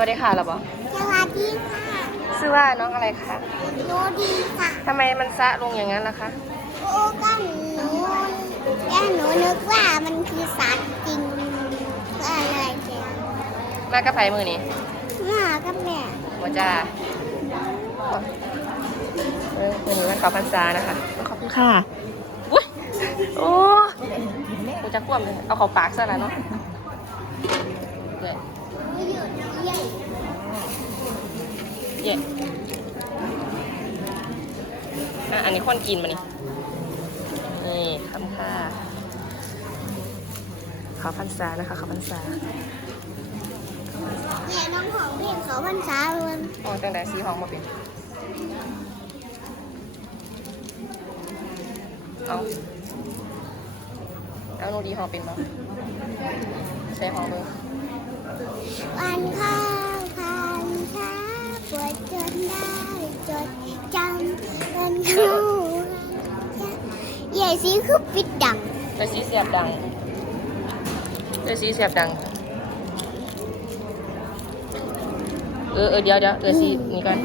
วัสดีค่ะเราบอกสวัสดีค่ะชื่อว่าน้องอะไรคะหนูดีค่ะทำไมมันซะลงอย่างนั้นล่ะคะโอ้ก็หนูแค่หนูนึกว่ามันคือสัตว์จริงก็อะไรแกมากระไฟมือนี่มากับแม่หัวจ้าเออมือนี้มันขอพรรษานะคะ ขอบคุณค่ะอุ้ยโอ้กูจะคว่ำเลยเอาเข้าปากซะแล้วเนาะเย่ หนูอยู่เยี่ยม เย่อะอันนี้คนกินมานี่นี่คำค่ะขอพรรษานะคะขอพรรษาเนี่ยน้องของเพลงเขาพรรษาเลยโอ้จังไดสีห้องมาเป็นเอาเอาโนดีห้องเป็นบ่ใช้ห้องเบิ่งวันข้าวพันช้าป วดจนได้จดจำวันเข้าใหญ่สีคือปิดดังแต่สีเสียบดังแต่สีเสียบดัง เออเออเดี๋ยวเดี๋ยวเออสีนี่ก่อน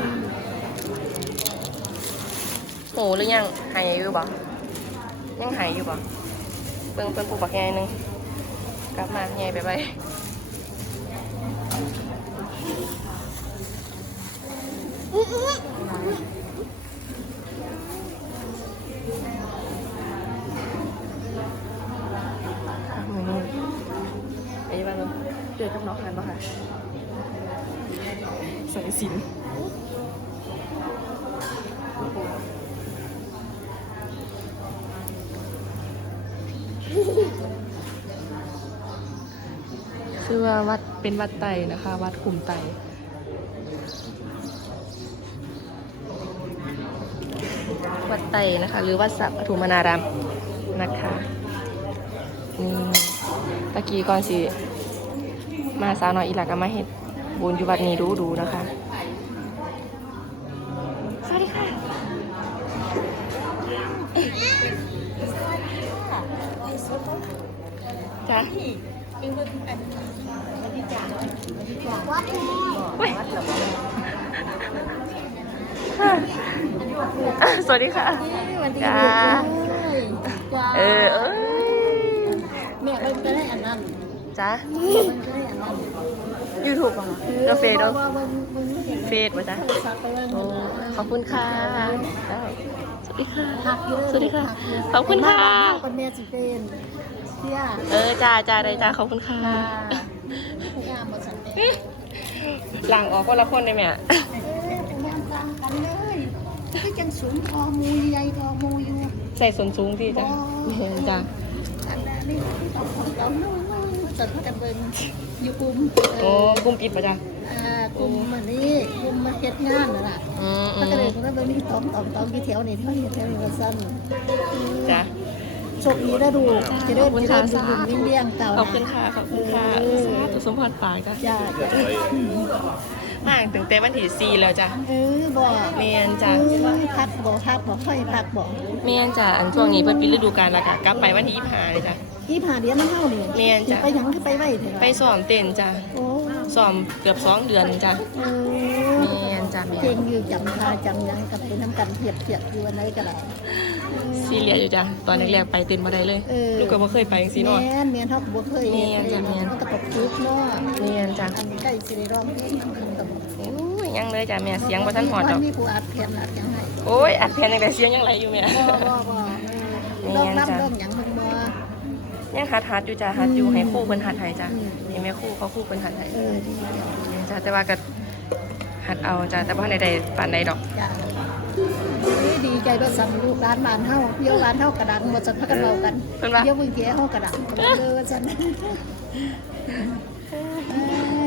โหหรือยังหายอยู่บ่ยังหายอยู่บ่เบิ่งเพิ่นปลูกบักใหญ่นึงกลับมาใหญ่ไปไป อื้ออื้อค่ะมือนี้ไปบ้านเราเจอดกับน้องหันบ่ค่ะใส่สินชื่อว่าวัดเป็นวัดไตนะคะ วัดขุมไต วัด ไตนะคะ หรือวัดสัปทุมนารามนะคะนี่ตะกี้ก่อนสิ มาสาวน้อยอีหลักก็มาเห็ดบุญอยู่วัดนี้ดูดูๆนะคะ สวัสดีค่ะ จ้ะวัดแล้วเว้ยอะ สวัสดีค่ะจ้าเออเอ้ยแม่เบิ่งก็ได้อันนั้นจ้าเบิ่งก็ได้อันนั้นยูทูบอะกาเฟซเนาะว่าเบิ่งเบิ่งเห็นเฟซป่ะจ๊ะโทรศัพท์ไปเบิ่งโอ้ขอบคุณค่ะจ้าสวัสดีค่ะหักอยู่เด้อสวัสดีค่ะหักอยู่ขอบคุณค่ะมาบ้านเฮาคนแม่สิเป็นเที่ยเออจ้าจ้าได้จ้าขอบคุณค่ะค่ะงามบ่ซั่นเด้หลังออกคนละคนได้ไหมอะเออเป็นงามต่าง กันเลยคือจังสูงคอหมูใหญ่คอหมูอยู่ใส่ส่วนสูงที่จ้ะเห็นจ้ะอันนั้นนี่ต้องต้องต้องน้อยๆจัดพากันเบิ่งอยู่กลุ่มเโอ้กุ้มปิดป่ะจ้ะอ่ากลุ่มอันนี้กลุ่มมาเฮ็ดงานนั่นล่ะอืมอืถ้ากระมเด็นก็ต้องมีตอมตอมตอมกี่แถวนี่ที่เขาเห็นแถวนี้ก็สั้นจ้ะโชคดีนะดูจะเดินขอบคุณจะค่ะเดินดิ่งดิ่งเลี่ยงเก่าขอบคุณค่ะขอบคุณค่ะสาธุสมพรปากจ้ะจ้าห่างถึงแต่วันที่สี่แล้วจ้ะเออบอกเมียนจ้ะเออ พักบอกพักบอกค่อยพักบอกเมียนจ้ะอันช่วงนี้เพิ่นปิดฤดูกาลแล้วค่ะกลับไปวันที่ยี่ห้าเลยจ้ะที่ผ่านเดือนน้ำเท่านี่แม่นจ้ะไปหยังคือไปไหวเถอะไปซ้อมเต้นจ้ะโอ้ซ้อมเกือบสองเดือนจ้ะเอเมีอยนจ้ะเมียเก่นงอยู่จำทาจำหยังกับไปทำกันเทียบเทียบอยู่อันไหนก็ได้ ซีเรียสอยู่จ้ะตอนแรกๆไปเต้นมาได้เลย เออ ลูกก็บ่เคยไปจังซี่เนาะ แม่นแม่นเฮาก็บ่เคยแม่นจ้ะแม่น มันก็ตกทุกข์เนาะเมียนจ้ะอันใกล้สิได้ร้องเพลงนำกันกับโอ้ยยังเลยจ้ะแม่เสียงบ่ทันหอดดอก มีผู้อัดแผ่นอัดหยังให้ โอ้ยอัดแผ่นตั้งแต่เสียงยังไหลอยู่แม่บ่บ่บ่เออแม่ร้องนจ้ะรำร้องหยังเพิ่นบ่ยังหัดหัดอยู่จ้ะหัดอยู่ให้ครู่เพิ่นหัดให้จ้ะอืมให้แม่ครู่เขาครู่เพิ่นหัดให้เออดีจ้ะจ้ะแต่ว่าก็หัดเอาจ้ะแต่ว่าในใดปานใดดอก จ้ะเอ้ยดีใจว่าสั่งลูกร้านบ้านเฮาเดี๋ยวร้านเฮากระดังบ่สั่นพักกันเว้ากันเพิ่นว่า เดี๋ยวมึงแกเฮากระดังเออว่าสั่นเอ้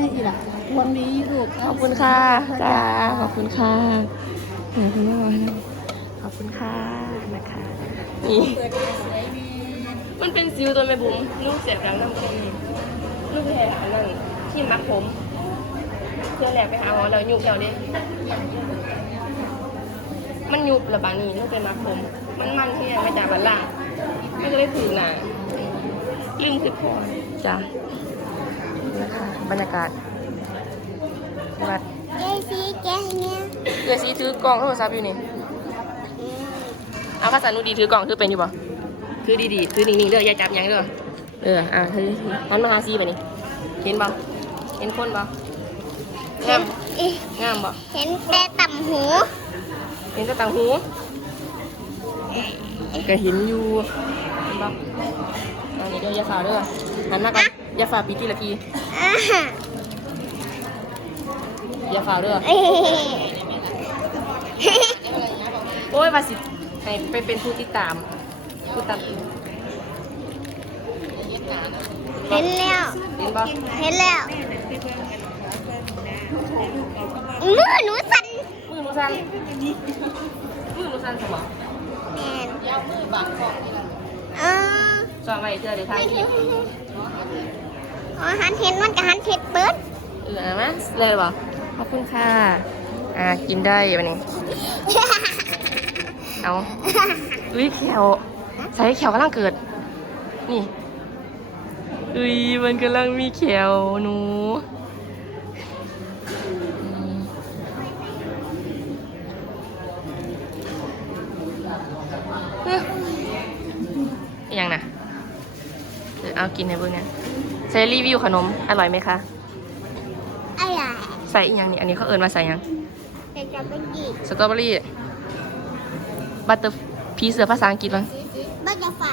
ยอีหล่ะหวงดีลูก ขอบคุณค่ะจ้าขอบคุณค่ะ ขอบคุณค่ะนะคะนี่มันเป็นซิวตัวแม่บุ๋มลูกเสียบรังน้ำคมลูกแพรอันนั้นที่มักผมเพื่อนแหลกไปหาหมอแล้วยุบแล้วเดิมันยุบระบานี้ลูกไปมักผม มันมันที่ไม่จ่าบัลล่างมันก็เลยถือหนาลืมคือพอจ้ะนะคะบรรยากาศบัตร ยายสีแกะเนี่ยเดี๋ยวซีถือกล่องโทรศัพท์อยู่นี่ เอาภาษาหนูดีถือกล่องถือเป็นอยู่ป่ะถือดีๆถือนิ่งๆเด้ออย่าจับหยังเด้อ เออ อะถือหันมาหาซีไปนี่เห็นป่ะเห็นคนป่ะงามเอ๊ะงามป่ะเห็นแต่ต่ำหูเห็นแต่ต่างหูก็เห็นอยู่เห็นป่ะอันนี้เดี๋ยวอย่าฝ่าเด้อหันมากันอย่าฝ่าปีทีละที อ่า อย่าฝ่าเด้อเอ้ยโอ้ยว่าสิให้ไปเป็นผู้ติดตาม ผู้ตามเห็นแล้วเห็นป่ะเห็นแล้วมือหนูสั่นมือหนูสั่นมือหนูสั่นสมองแมนอ่าจองไว้เจอเดี๋ยวทายคลิปอ๋อหันเห็นมันกับหันเห็ดเปิดเออเอามาเลยบ่ ขอบคุณค่ะ อ่า กินได้วันนี้ เอาอุ้ยแขวใส่แขวกำลังเกิด นี่ อุ้ยมันกำลังมีแขวหนูอืมเอ้ออิหยังนะเดี๋ยวเอากินในเบื้องเนี้ยใช้รีวิวขนม อร่อยไหมคะอะไรใส่อีกอย่างนี่อันนี้เขาเอิญมาใส่หยังจะจะเป็นดีสตรอเบอรี่บัตเตอร์พีเสือภาษาอังกฤษบ้างบ้าจะฝา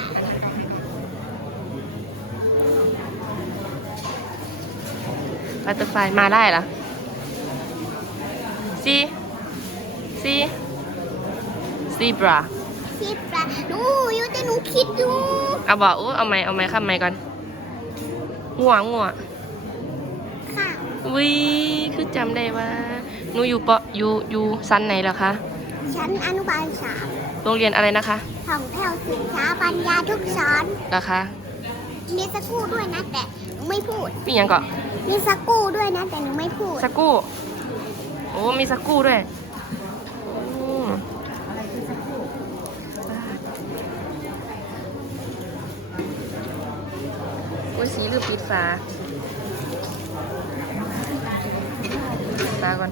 บัตเตอร์ไฟมาได้เหรอซีซีซีบราสิบละหนูอยู่แต่หนูคิดอยู่เอาบอกอู้เอาไหมเอาไหมข้ามไหมก่อนงัวงัวค่ะ วิคือจำได้ว่าหนูอยู่ปออยู่อยู่ซันไหนเหรอคะชั้นอนุบาลสามโรงเรียนอะไรนะคะของแถวศึกษาปัญญาทุกสอนเหรอคะมีสกครู่ด้วยนะแต่หนูไม่พูดมีอย่างเกาะมีสกครู่ด้วยนะแต่หนูไม่พูดสกกู้โอ้มีสกกู้ด้วยอืมโอ้ยสีหรือปิดฝา ปิดฝาก่อน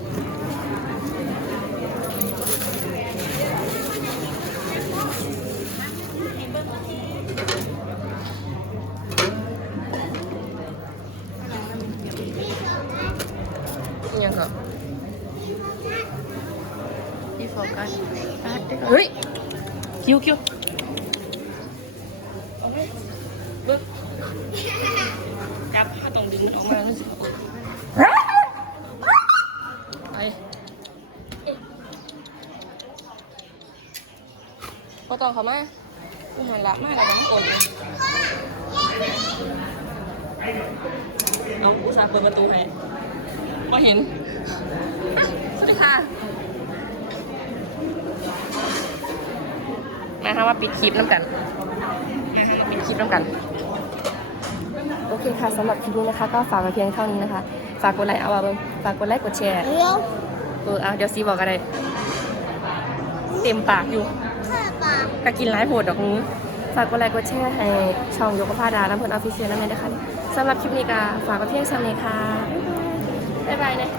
ยังก็พี่โฟกัสเฮ้ยคิวคิวเอาไว้บึ๊บจับถ้าต้องดึงมันออกมาแล้วสิไพอต่อเขามากูหันหลังมาแล้วทั้งคนเอาอุตส่าห์เปิดประตูให้พอเห็น สวัสดีค่ะ มาค่ะมาปิดคลิปน้ำกัน มาค่ะมาปิดคลิปน้ำกัน โอเคค่ะสำหรับคลิปนี้นะคะ ก็ฝากไว้เพียงเท่านี้นะคะ ฝากกดไลค์เอาว่าเบิ่งฝากกดไลค์กดแชร์เดี๋ยวเออเอาเดี๋ยวซีบอกกันเลยเต็มปากอยู่ข้าปา ก็กินไลฟ์โหดดอกนี้ ฝากกดไลค์กดแชร์ให้ช่องยกกระพาดาน้ำเพลินออฟฟิเชียลนั่นเองนะคะสำหรับคลิปนี้ก็ฝากไว้เพียงเท่านี้ค่ะบ๊ายบายเนี่ย